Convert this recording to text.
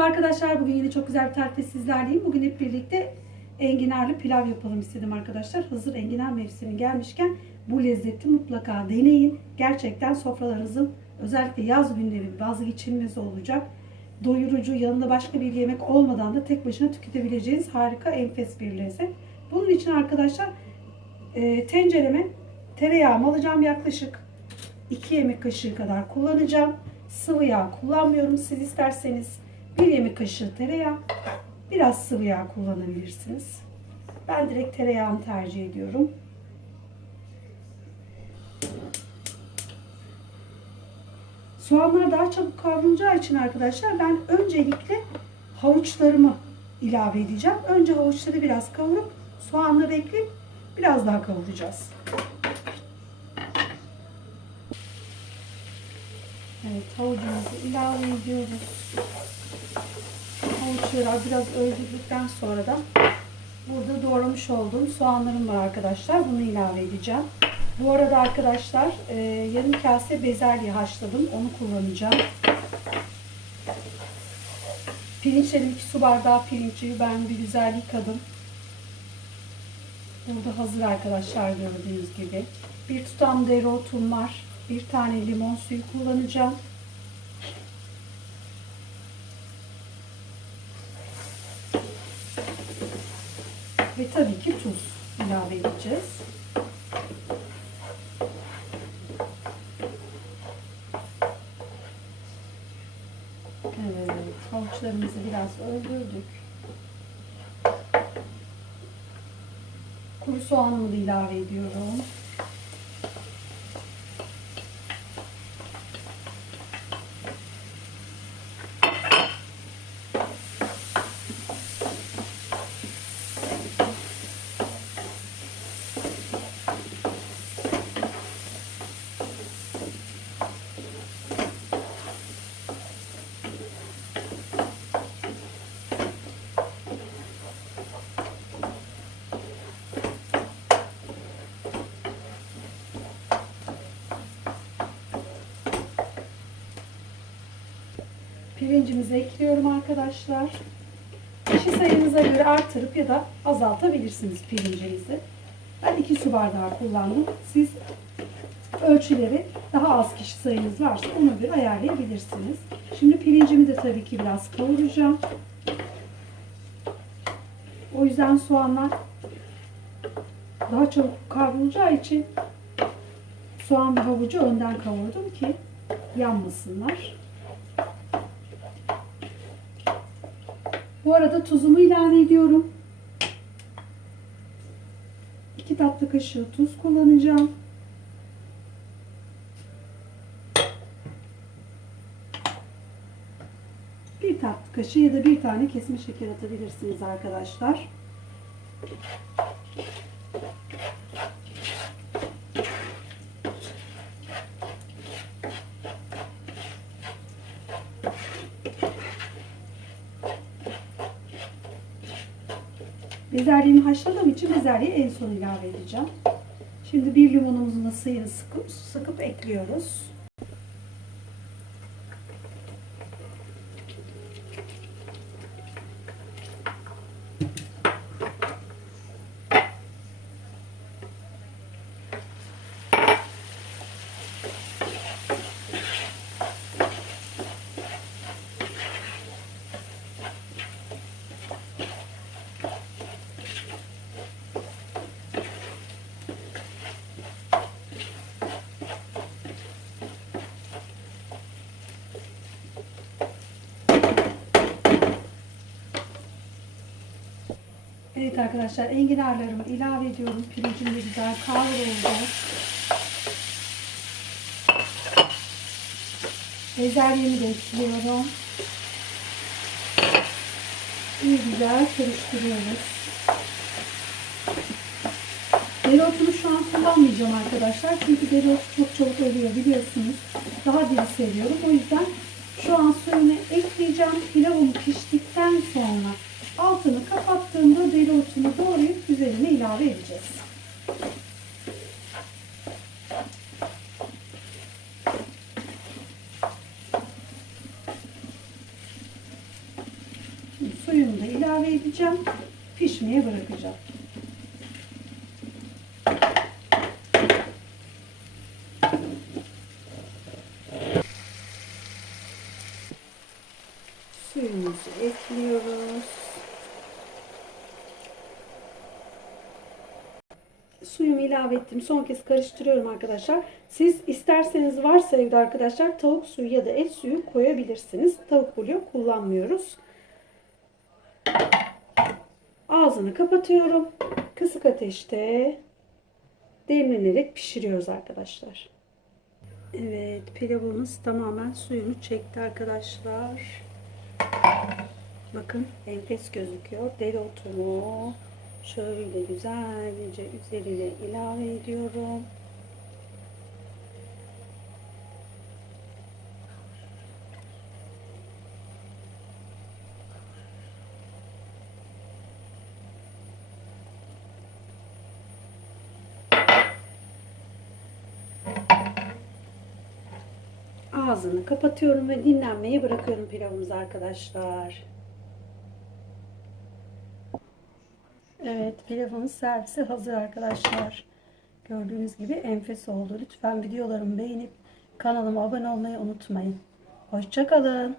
Merhaba arkadaşlar. Bugün yine çok güzel bir tarifle sizlerleyim. Bugün hep birlikte enginarlı pilav yapalım istedim arkadaşlar. Hazır enginar mevsimi gelmişken bu lezzeti mutlaka deneyin. Gerçekten sofralarınızın özellikle yaz günleri vazgeçilmezi olacak. Doyurucu, yanında başka bir yemek olmadan da tek başına tüketebileceğiniz harika, enfes bir lezzet. Bunun için arkadaşlar e, tencereme tereyağımı alacağım yaklaşık 2 yemek kaşığı kadar kullanacağım. Sıvı yağ kullanmıyorum. Siz isterseniz 1 yemek kaşığı tereyağı, biraz sıvı yağ kullanabilirsiniz. Ben direkt tereyağını tercih ediyorum. Soğanlar daha çabuk kavrulacağı için arkadaşlar ben öncelikle havuçlarımı ilave edeceğim. Önce havuçları biraz kavurup soğanları ekleyip biraz daha kavuracağız. Evet havucumuzu ilave ediyoruz. Havuçları biraz öldürdükten sonra da burada doğramış olduğum soğanlarım var arkadaşlar. Bunu ilave edeceğim. Bu arada arkadaşlar e, yarım kase bezelye haşladım. Onu kullanacağım. Pirinçlerim 2 su bardağı pirinci ben bir güzel yıkadım. Burada hazır arkadaşlar gördüğünüz gibi. Bir tutam dereotum var. Bir tane limon suyu kullanacağım. Ve tabii ki tuz ilave edeceğiz. Evet, havuçlarımızı biraz öldürdük. Kuru soğanımı da ilave ediyorum. Pirincimizi ekliyorum arkadaşlar. Kişi sayınıza göre artırıp ya da azaltabilirsiniz pirincinizi. Ben 2 su bardağı kullandım. Siz ölçüleri daha az kişi sayınız varsa ona göre ayarlayabilirsiniz. Şimdi pirincimi de tabii ki biraz kavuracağım. O yüzden soğanlar daha çabuk kavrulacağı için soğan ve havucu önden kavurdum ki yanmasınlar. Bu arada tuzumu ilave ediyorum. 2 tatlı kaşığı tuz kullanacağım. Bir tatlı kaşığı ya da bir tane kesme şeker atabilirsiniz arkadaşlar. Bezelyemi haşladığım için bezelyeyi en son ilave edeceğim. Şimdi bir limonumuzun da sıyını sıkıp, sıkıp ekliyoruz. Evet arkadaşlar enginarlarımı ilave ediyorum. Pirincim de güzel kavruldu. Bezelyemi de ekliyorum. İyi güzel karıştırıyoruz. Dereotunu şu an kullanmayacağım arkadaşlar. Çünkü dereotu çok çabuk ölüyor biliyorsunuz. Daha diri seviyorum. O yüzden şu an suyunu ekleyeceğim. Pilavım piştikten sonra altını kapattığımda dereotunu doğrayıp üzerine ilave edeceğiz. Suyunu da ilave edeceğim. Pişmeye bırakacağım. Suyumuzu ekliyoruz. Suyumu ilave ettim. Son kez karıştırıyorum arkadaşlar. Siz isterseniz varsa evde arkadaşlar tavuk suyu ya da et suyu koyabilirsiniz. Tavuk bulyon kullanmıyoruz. Ağzını kapatıyorum. Kısık ateşte demlenerek pişiriyoruz arkadaşlar. Evet pilavımız tamamen suyunu çekti arkadaşlar. Bakın enfes gözüküyor. Dereotumu şöyle güzelce üzerine ilave ediyorum. Ağzını kapatıyorum ve dinlenmeye bırakıyorum pilavımızı arkadaşlar. Evet pilavımız servise hazır arkadaşlar. Gördüğünüz gibi enfes oldu. Lütfen videolarımı beğenip kanalıma abone olmayı unutmayın. Hoşçakalın.